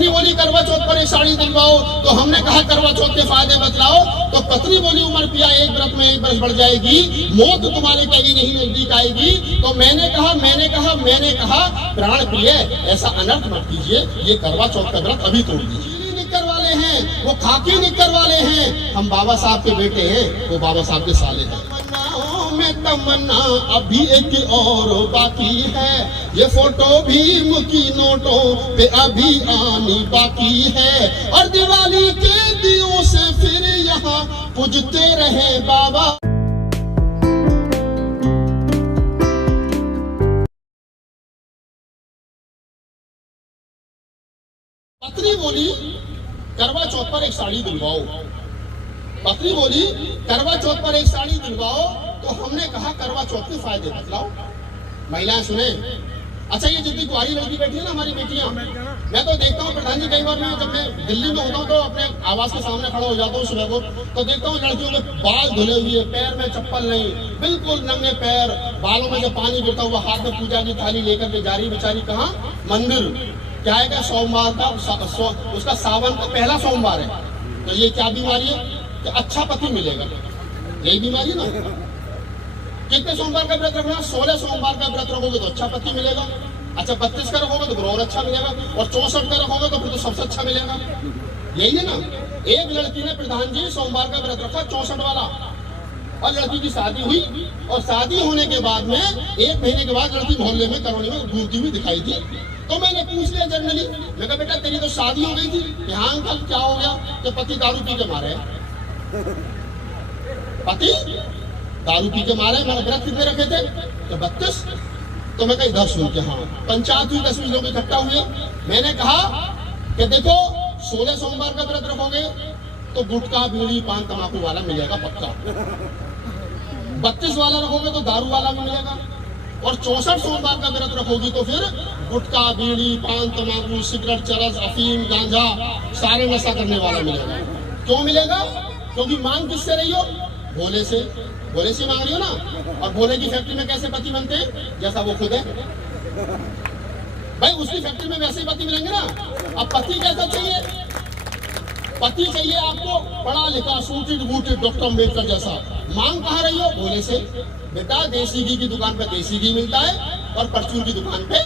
पत्नी बोली करवा चौथ पर एक साड़ी दिलवाओ, तो हमने कहा करवा चौथ के फायदे बतलाओ। तो पत्नी बोली उमर पिया एक व्रत में एक बरस बढ़ जाएगी, मौत तुम्हारे कभी नहीं नजदीक आएगी। तो मैंने कहा प्राण प्रिय ऐसा अनर्थ मत कीजिए, ये करवा चौथ का व्रत अभी तोड़ दीजिए। निक्कर वाले हैं, वो खाकी निक्कर वाले हैं, हम बाबा साहब के बेटे हैं, वो बाबा साहब के साले हैं। में तमन्ना अभी एक और बाकी है, ये फोटो भी मुकी नोटों पे अभी आनी बाकी है, और दिवाली के दियों से फिर यहाँ पूजते रहे बाबा। पत्नी बोली करवा चौथ पर एक साड़ी दिलवाओ, पत्नी बोली करवा चौथ पर एक साड़ी दिलवाओ, तो हमने कहा करवा चौथ के फायदे बतलाओ। महिलाएं सुने। अच्छा, ये जितनी कुआरी लड़की बैठी है ना, हमारी बेटियां, मैं तो देखता हूँ प्रधान जी, कई बार मैं जब मैं दिल्ली में होता हूँ तो अपने आवास के सामने खड़ा हो जाता हूँ सुबह को, तो देखता हूँ लड़कियों के बाल धुले हुए, पैर में चप्पल नहीं, बिल्कुल नंगे पैर, बालों में जब पानी गिरता हुआ, हाथ में पूजा की थाली लेकर के जा रही बेचारी कहाँ, मंदिर। क्या है क्या, सोमवार का उसका सावन का पहला सोमवार है, तो ये क्या बीमारी है कि अच्छा पति मिलेगा, यही बीमारी ना। कितने सोमवार का व्रत रखना, 16 सोमवार का व्रत रखोगे तो अच्छा पति मिलेगा। अच्छा 32 का रखोगे तो फिर और अच्छा मिलेगा, और 64 का रखोगे तो फिर तो सबसे अच्छा मिलेगा, यही है ना। एक लड़की ने प्रधान जी सोमवार का व्रत रखा 64 वाला, और लड़की की शादी हुई, और शादी होने के बाद में 1 महीने के बाद लड़की मोहल्ले में कॉलोनी में घूमती हुई दिखाई दी। तो मैंने पूछ लिया जनरली, मैं कहा बेटा तेरी तो शादी हो गई थी, हाँ अंकल क्या हो गया, कि पति दारू पी के मारे, पति दारू पी के मारे। मैंने व्रत कितने रखे थे, तो 32। तो मैं कहीं 10 सुन के, हाँ पंचायत हुई, 10 लोग इकट्ठा हुए। मैंने कहा कि देखो 16 सोमवार का व्रत रखोगे तो गुटखा बीड़ी पान तंबाकू वाला मिलेगा पक्का, 32 वाला रखोगे तो दारू वाला भी मिलेगा, और 64 सोमवार का व्रत रखोगी तो फिर गुटखा बीड़ी पान तंबाकू सिगरेट चरस अफीम गांजा सारे नशा करने वाला मिलेगा। क्यों मिलेगा, क्योंकि मांग किससे रही हो, भोले से, भोले से मांग रही हो ना। और भोले की फैक्ट्री में कैसे पति बनते हैं, जैसा वो खुद है भाई, उसकी फैक्ट्री में वैसे ही पति मिलेंगे ना। अब पति कैसा चाहिए, पति चाहिए आपको पढ़ा लिखा सूटेड बूटेड डॉक्टर अम्बेडकर जैसा। मांग कहाँ रही हो, भोले से। बेटा देसी घी की दुकान पे देसी घी मिलता है, और परचून की दुकान पे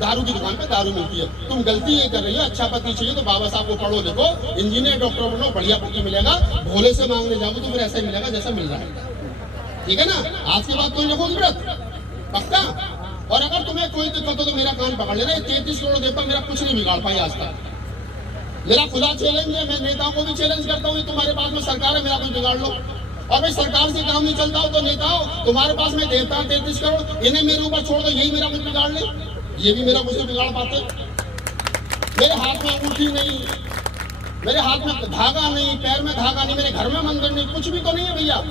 दारू की दुकान पे दारू मिलती है। तुम गलती ये कर रही हो, अच्छा पति चाहिए तो बाबा साहब को पढ़ो लिखो, इंजीनियर डॉक्टर बनो, बढ़िया पति मिलेगा। भोले से मांगने जाओगे तो फिर ऐसा ही मिलेगा जैसा मिल रहा है, ठीक है ना। आज के बाद कोई रखोगे व्रत पक्का। और अगर तुम्हें कोई दिक्कत हो तो मेरा कान पकड़ लेना, 33 करोड़ देवता मेरा कुछ नहीं बिगाड़ पाई आज तक। मेरा खुला चैलेंज है, मैं नेताओं को भी चैलेंज करता हूँ, तुम्हारे पास में सरकार है, मेरा कुछ बिगाड़ लो। और भाई सरकार से काम नहीं चलता हो तो नेताओं तुम्हारे पास में देवता 33 करोड़, इन्हें मेरे ऊपर छोड़ दो, यही मेरा कुछ बिगाड़ ले, ये भी मेरा कुछ नहीं बिगाड़ पाते। मेरे हाथ में अंगूठी नहीं, मेरे हाथ में धागा नहीं, पैर में धागा नहीं, मेरे घर में मंदिर नहीं, कुछ भी तो नहीं है भैया।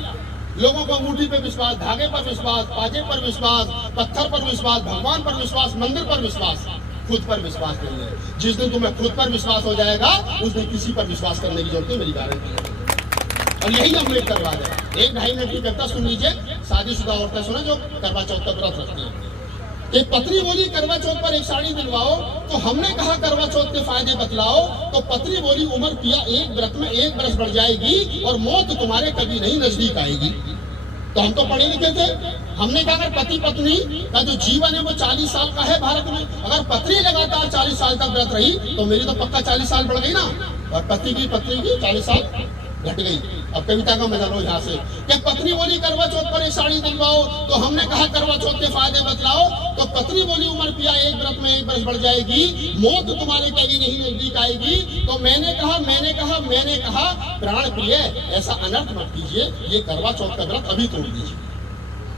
लोगों को अंगूठी पे विश्वास, धागे पर विश्वास, पाजे पर विश्वास, पत्थर पर विश्वास, भगवान पर विश्वास, मंदिर पर विश्वास, खुद पर विश्वास नहीं है। जिस दिन तुम्हें खुद पर विश्वास हो जाएगा उस दिन किसी पर विश्वास करने की जरूरत है, मेरी गारंटी है। और यही अम्बेडकरवाद है। 1-2.5 मिनट की कविता सुन लीजिए, शादीशुदा औरतें सुने जो करवा चौथ का व्रत रखती हैं। कि पत्नी बोली करवा चौथ पर एक साड़ी दिलवाओ, तो हमने कहा करवा चौथ के फायदे बतलाओ। तो पत्नी बोली उमर पिया एक व्रत में एक बरस बढ़ जाएगी, और मौत तुम्हारे कभी नहीं नजदीक आएगी। तो हम तो पढ़े लिखे थे, हमने कहा अगर पति पत्नी का जो जीवन है वो 40 साल का है भारत में, अगर पत्नी लगातार 40 साल तक व्रत रही तो मेरी तो पक्का 40 साल बढ़ गई ना, और पत्नी की 40 साल घट गई। अब कविता का मजा लो यहाँ से। कि पत्नी बोली करवा चौथ पर एक साड़ी दिलवाओ, तो हमने कहा करवा चौथ के फायदे बतलाओ। तो पत्नी बोली उमर पिया एक व्रत में एक बरस बढ़ जाएगी, मौत तुम्हारे कभी नहीं नजदीक आएगी। तो मैंने कहा प्राण प्रिय ऐसा अनर्थ मत कीजिए, ये करवा चौथ का व्रत अभी तोड़ दीजिए।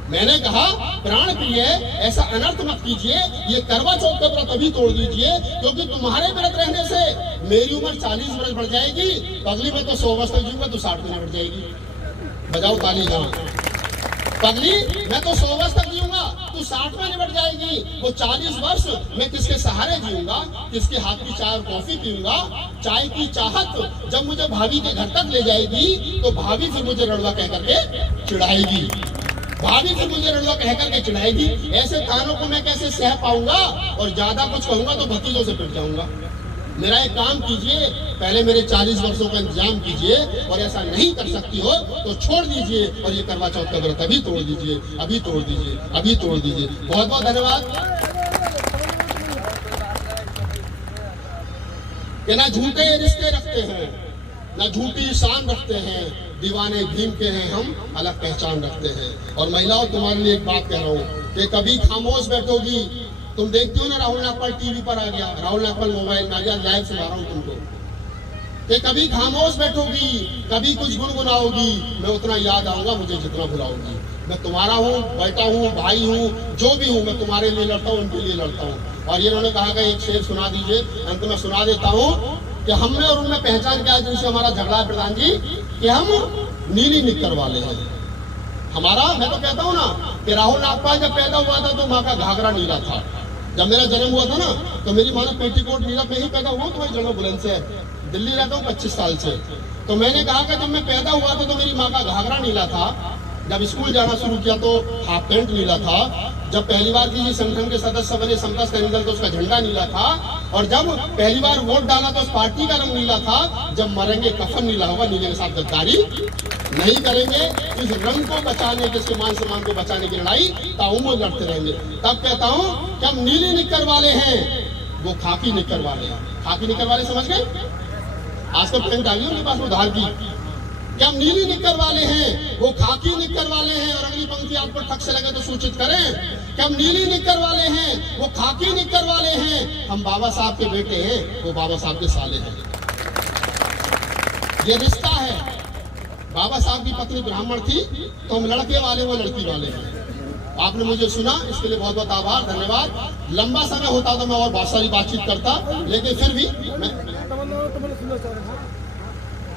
मैंने कहा प्राण प्रिय ऐसा अनर्थ मत कीजिए, ये करवा चौथ का व्रत अभी तोड़ दीजिए, क्योंकि तुम्हारे व्रत रहने से मेरी उम्र 40 वर्ष बढ़ जाएगी, पगली में तो 100 वर्ष तक जीऊंगा तो 60 महीने बढ़ जाएगी। बजाओ ताली जहाँ। पगली मैं तो 100 वर्ष तक जीऊंगा तू 60 महीने बढ़ जाएगी। वो 40 वर्ष मैं किसके सहारे जीऊंगा, किसके हाथ की चाय और कॉफी पीऊंगा। चाय की चाहत जब मुझे भाभी के घर तक ले जाएगी तो भाभी फिर मुझे रड़वा कह करके चिढ़ाएगी, भाभी फिर मुझे रड़वा कह करके चिढ़ाएगी। ऐसे तानों को मैं कैसे सह पाऊंगा, और ज्यादा कुछ कहूंगा तो भतीजों से पिट जाऊंगा। मेरा एक काम कीजिए, पहले मेरे 40 वर्षों का इंतजाम कीजिए, और ऐसा नहीं कर सकती हो तो छोड़ दीजिए, और ये करवा चौथ का व्रत अभी तोड़ दीजिए, अभी तोड़ दीजिए, अभी तोड़ दीजिए। बहुत बहुत धन्यवाद। कि ना झूठे रिश्ते रखते हैं, ना झूठी शान रखते हैं, दीवाने भीम के हैं हम, अलग पहचान रखते हैं। और महिलाओं, तुम्हारे लिए एक बात कह रहा हूँ कि कभी खामोश बैठोगी, तुम देखती हो ना राहुल नागपाल टीवी पर आ गया, राहुल नागपाल मोबाइल में आ गया, लाइव सुना रहा हूँ तुमको, कि कभी खामोश बैठोगी, कभी कुछ गुनगुनाओगी, मैं उतना याद आऊंगा मुझे जितना बुलाओगी। मैं तुम्हारा हूँ, बेटा हूँ, भाई हूँ, जो भी हूँ, मैं तुम्हारे लिए लड़ता हूँ, उनके लिए लड़ता हूँ। और ये उन्होंने कहा कि एक शेर सुना दीजिए, अंत में सुना देता हूँ कि हम में और उनमें पहचान क्या है जिनसे हमारा झगड़ा है प्रधान जी, कि हम नीली निक्कर वाले हैं। हमारा, मैं तो कहता हूँ ना कि राहुल नागपाल जब पैदा हुआ था तो माँ का घाघरा नीला था। जब मेरा जन्म हुआ था ना तो मेरी माँ ने पेटीकोट नीला पे ही पैदा हुआ, तो वही जन्म बुलंद से दिल्ली रहता हूँ 25 साल से। तो मैंने कहा कि जब मैं पैदा हुआ था तो मेरी माँ का घाघरा नीला था, जब स्कूल जाना शुरू किया तो हाफ पैंट नीला था, जब पहली बार किसी संगठन के सदस्य बने समता सैनिक दल तो उसका झंडा नीला था, और जब पहली बार वोट डाला तो उस पार्टी का रंग नीला था। जब मरेंगे कफन नीला होगा, नीले के साथ गद्दारी नहीं करेंगे। इस रंग को बचाने के, इसके मान सम्मान को बचाने की लड़ाई ताउम्र लड़ते रहेंगे। तब कहता हूँ कि हम नीली निक्कर वाले हैं, वो खाकी निक्कर वाले हैं। खाकी निक्कर वाले समझ गए? आजकल पेंट आ गई उनके पास उधार की। कि हम नीली निक्कर वाले हैं, वो खाकी निक्कर वाले हैं। और अगली पंक्ति आपको ठग से लगे तो सूचित करें कि हम नीली निक्कर वाले हैं, वो खाकी निक्कर वाले हैं। हम बाबा साहब के बेटे हैं, वो बाबा साहब के साले हैं। ये रिश्ता है। बाबा साहब की पत्नी ब्राह्मण थी तो हम लड़के वाले, वो लड़की वाले हैं। आपने मुझे सुना, इसके लिए बहुत बहुत आभार, धन्यवाद। लंबा समय होता तो मैं और बहुत सारी बातचीत करता, लेकिन फिर भी मैं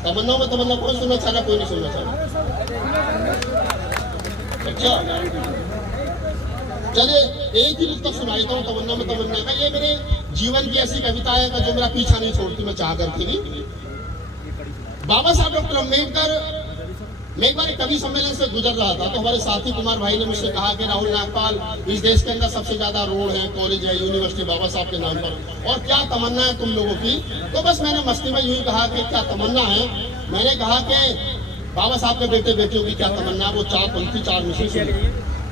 तमन्ना में तमन्ना कौन सुनना चाह रहा? कोई नहीं सुनना चाह रहा। अच्छा चलिए एक ही पुस्तक सुनाता हूँ तमन्ना में तमन्ना का। ये मेरे जीवन की ऐसी कविता है जो मेरा पीछा नहीं छोड़ती, मैं चाह करके भी। बाबा साहब डॉक्टर अम्बेडकर, मैं एक बार एक कवि सम्मेलन से गुजर रहा था तो हमारे साथी कुमार भाई ने मुझसे कहा कि राहुल नागपाल, इस देश के अंदर सबसे ज्यादा रोड है, कॉलेज है, यूनिवर्सिटी बाबा साहब के नाम पर, और क्या तमन्ना है तुम लोगों की? तो बस मैंने मस्ती में यूं ही कहा कि क्या तमन्ना है। मैंने कहा कि बाबा साहब के बेटे बेटियों की क्या तमन्ना? वो 4 पंक्ति 4 मिशन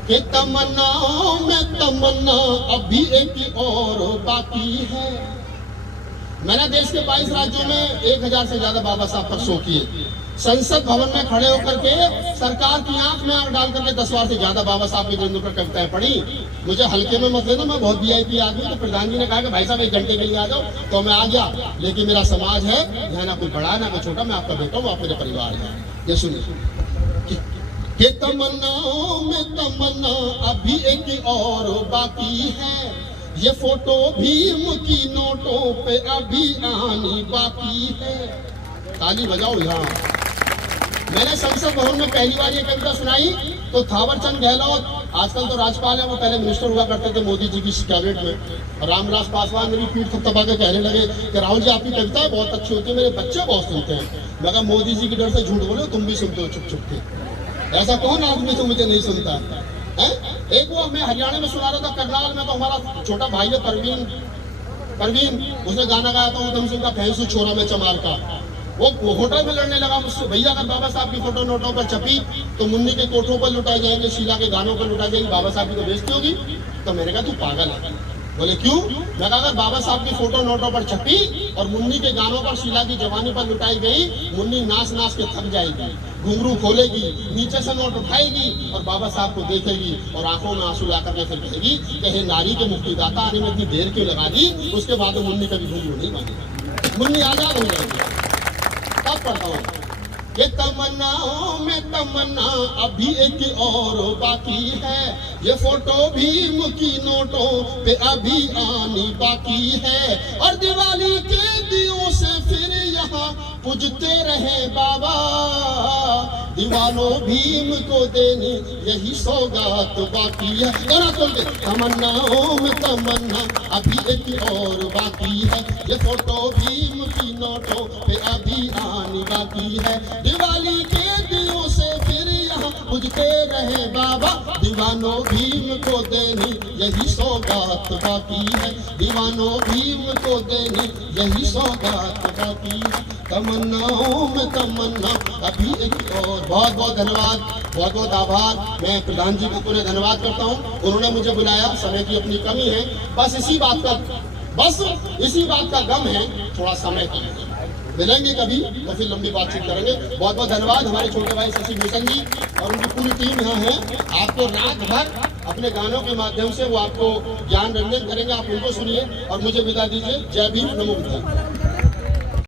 कि तमन्नाओं में तमन्ना अभी एक और बाकी है। मैंने देश के 22 राज्यों में 1000 से ज्यादा बाबा साहब पर शो किए। संसद भवन में खड़े होकर के सरकार की आंख में आंख डाल करके 10 बार से ज्यादा बाबा साहब की ग्रंथों पर कविताएं पढ़ी। मुझे हल्के में मत लेना, मैं बहुत VIP आदमी। तो प्रधान जी ने कहा कि भाई साहब 1 घंटे के लिए आ जाओ, तो मैं आ गया। लेकिन मेरा समाज है, यहाँ ना कोई बड़ा ना कोई छोटा, मैं आपका बेटा हूँ, आप मेरे परिवार है। ये सुनिए कि तमन्नाओं में तमन्ना अभी एक और बाकी है, ये फोटो भीम की नोटों पे अभी आनी बाकी है। ताली बजाओ यहाँ। मैंने संसद भवन में पहली बार ये कविता सुनाई तो थावरचंद गहलोत, आजकल तो राज्यपाल है, वो पहले मिनिस्टर हुआ करते थे मोदी जी की कैबिनेट में, रामविलास पासवान ने भी पीठ थपथपा के कहने लगे कि राहुल जी आपकी कविताएं बहुत अच्छी होती है, मेरे बच्चे बहुत सुनते हैं। मगर मोदी जी की डर से झूठ बोलो, तुम भी सुनते हो चुप चुप के। ऐसा कौन आदमी तो मुझे नहीं सुनता है? एक वो मैं हरियाणा में सुना रहा था, करनाल में, तो हमारा छोटा भाई है परवीन, उसने गाना गाया था उधम सिंह का भैंसू छोरा में चमार का। वो होटल में लड़ने लगा मुझसे, भैया अगर बाबा साहब की फोटो नोटों पर छपी तो मुन्नी के कोठों पर लुटाए जाएंगे, शीला के गानों पर लुटाई जाएंगे, बाबा साहब की तो बेइज्जती होगी। तो मैंने कहा तू पागल है। बोले क्यों? मैं कहा अगर बाबा साहब की फोटो नोटों पर छपी और मुन्नी के गानों पर, शीला की जवानी पर लुटाई गई, मुन्नी नाच नाच के थक जाएगी, घुंघरू खोलेगी, नीचे से नोट उठाएगी और बाबा साहब को देखेगी और आंखों में आंसू ला करके फिर कहेगी कि हे नारी के मुक्तिदाता, आने में इतनी देर क्यों लगा दी? उसके बाद मुन्नी कभी घुंघरू नहीं बांधेगी, मुन्नी आजाद हो जाएगी। तब पढ़ता हूँ ये तमन्नाओं में तमन्ना अभी एक और बाकी है, ये फोटो भीम की नोटों पे अभी आनी बाकी है। और दिवाली के दियों से फिर यहाँ पूजते रहे बाबा, दीवानों भीम को देनी यही सौगात बाकी है। तमन्नाओं में तमन्ना अभी एक और बाकी है, ये फोटो भीम की नोटों पे अभी आनी बाकी है। दिवाली के दियों से फिर यहाँ पूजते रहे बाबा, दीवानों भीम को देनी यही सौगात बाकी है, दीवानों भीम को देनी यही सौगात बाकी है, तमन्नाओं में तमन्ना अभी एक और। बहुत बहुत धन्यवाद, बहुत बहुत आभार। मैं प्रधान जी को पूरे धन्यवाद करता हूँ, उन्होंने मुझे बुलाया, समय की अपनी कमी है, बस इसी बात का गम है, थोड़ा समय की। मिलेंगे कभी तो फिर लंबी बातचीत करेंगे। बहुत बहुत धन्यवाद। हमारे छोटे भाई शशि भूषण जी और उनकी पूरी टीम यहाँ है। आपको रात भर अपने गानों के माध्यम से वो आपको ज्ञान रंजन करेंगे, आप उनको सुनिए और मुझे विदा दीजिए। जय भीम, नमो बुद्धाय।